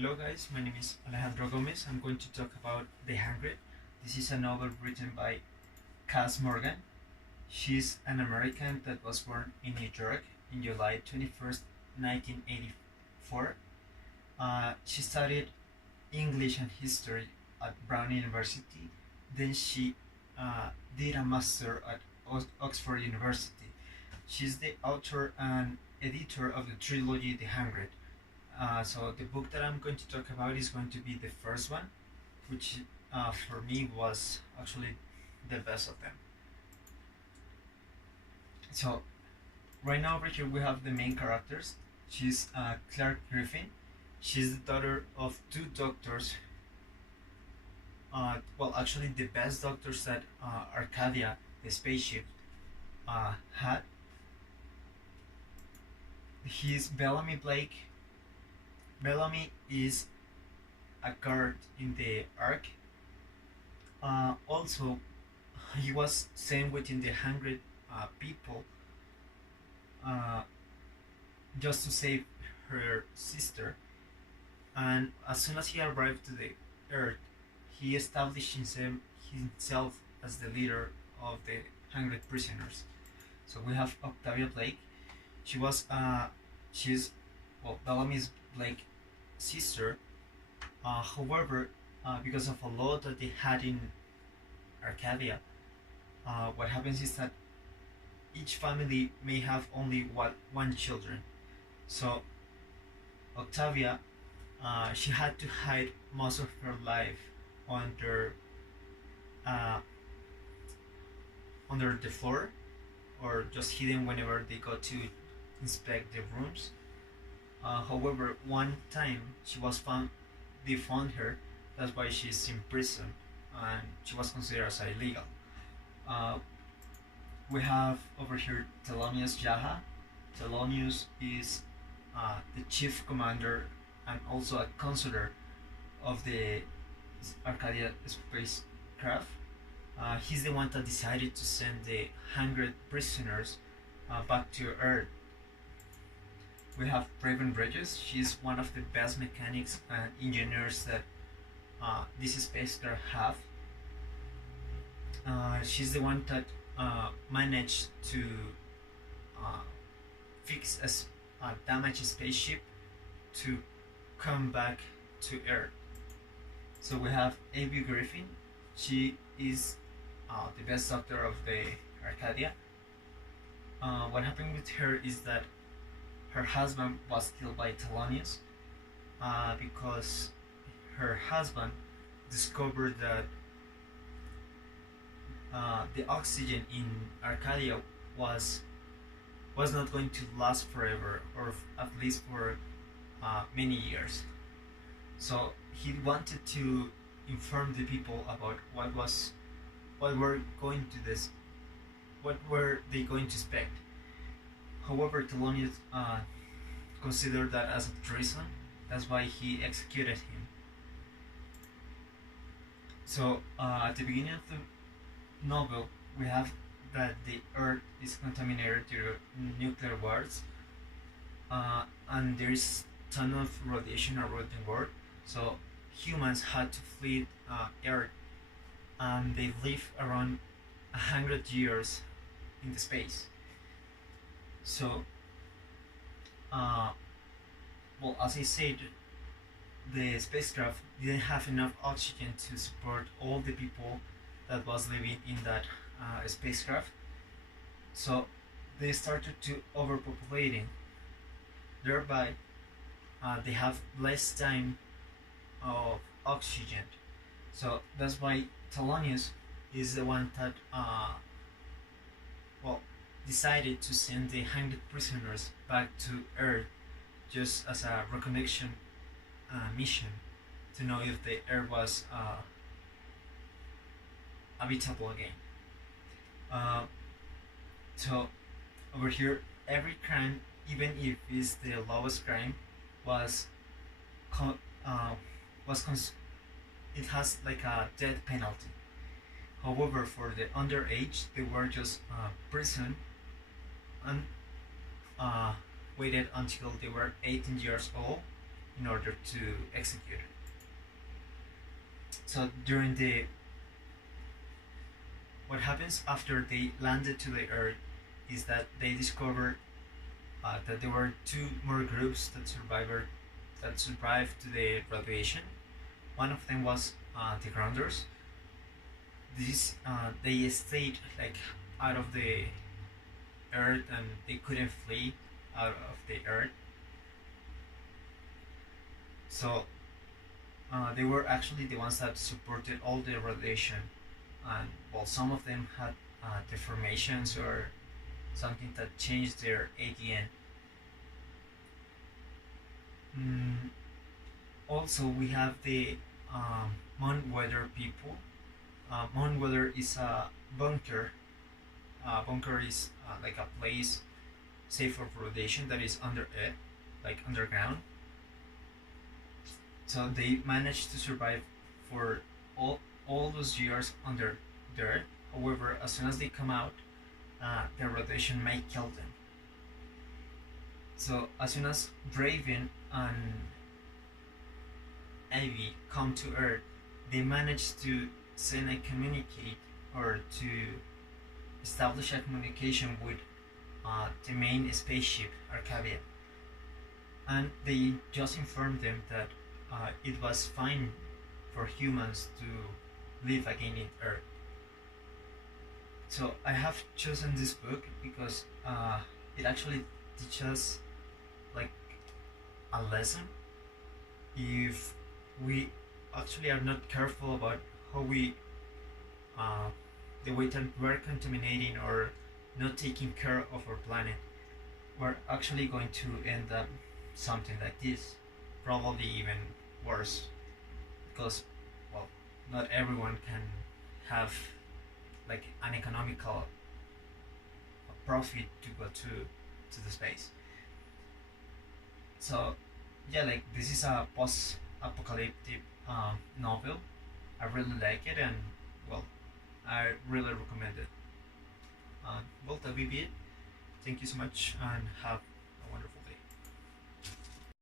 Hello guys, my name is Alejandro Gomez. I'm going to talk about The Hungry. This is a novel written by Cass Morgan. She's an American that was born in New York in July 21st, 1984. She studied English and History at Brown University. Then she did a master at Oxford University. She's the author and editor of the trilogy The Hungry. So the book that I'm going to talk about is going to be the first one, which for me was actually the best of them. So right now over here we have the main characters. She's Clark Griffin. She's the daughter of two doctors. Well, actually the best doctors that Arcadia, the spaceship, had. He's Bellamy Blake. Bellamy is a guard in the Ark. Also, he was sent within the 100 people just to save her sister. And as soon as he arrived to the Earth, he established himself as the leader of the 100 prisoners. So we have Octavia Blake. She's Bellamy's Blake sister. However, because of a law that they had in Arcadia, what happens is that each family may have only one children. So Octavia, she had to hide most of her life under the floor, or just hidden whenever they go to inspect the rooms. However, one time they found her. That's why she's in prison, and she was considered as illegal. We have over here Thelonious Jaha. Thelonious is the chief commander and also a counselor of the Arcadia spacecraft. He's the one that decided to send the 100 prisoners back to Earth. We have Raven Bridges. She's one of the best mechanics and engineers that this spacecraft have. She's the one that managed to fix a damaged spaceship to come back to Earth. So we have A.B. Griffin. She is the best doctor of the Arcadia. What happened with her is that her husband was killed by Thelonious because her husband discovered that the oxygen in Arcadia was not going to last forever, or at least for many years. So he wanted to inform the people about what were they going to expect. However, Thelonious considered that as a treason. That's why he executed him. So at the beginning of the novel, we have that the Earth is contaminated due to nuclear wars, and there is a ton of radiation around the world. So humans had to flee Earth, and they live around 100 years in the space. So, as I said, the spacecraft didn't have enough oxygen to support all the people that was living in that spacecraft. So they started to overpopulating. Thereby, they have less time of oxygen. So that's why Thelonious is the one that decided to send the 100 prisoners back to Earth just as a reconnection mission to know if the Earth was habitable again. So over here, every crime, even if it's the lowest crime, it has like a death penalty. However, for the underage, they were just prison and waited until they were 18 years old in order to execute it. So during the what happens after they landed to the Earth is that they discovered that there were two more groups that survived to the radiation. One of them was the grounders. These they stayed like out of the Earth and they couldn't flee out of the Earth. So they were actually the ones that supported all the radiation, and while some of them had deformations or something that changed their ADN. Also, we have the Mount Weather people. Mount Weather is a bunker. Bunker is like a place safe for radiation that is under it, like underground. So they managed to survive for all those years under dirt. However, as soon as they come out, the radiation may kill them. So as soon as Draven and Ivy come to Earth, they manage to send a communicate or to establish a communication with the main spaceship Arcadia, and they just informed them that it was fine for humans to live again in Earth. So I have chosen this book because it actually teaches like a lesson if we actually are not careful about how we the way that we're contaminating or not taking care of our planet, we're actually going to end up something like this, probably even worse, because well, not everyone can have like an economical profit to go to the space. So yeah, like this is a post-apocalyptic novel. I really like it, and well, I really recommend it. Well, that will be it. Thank you so much, and have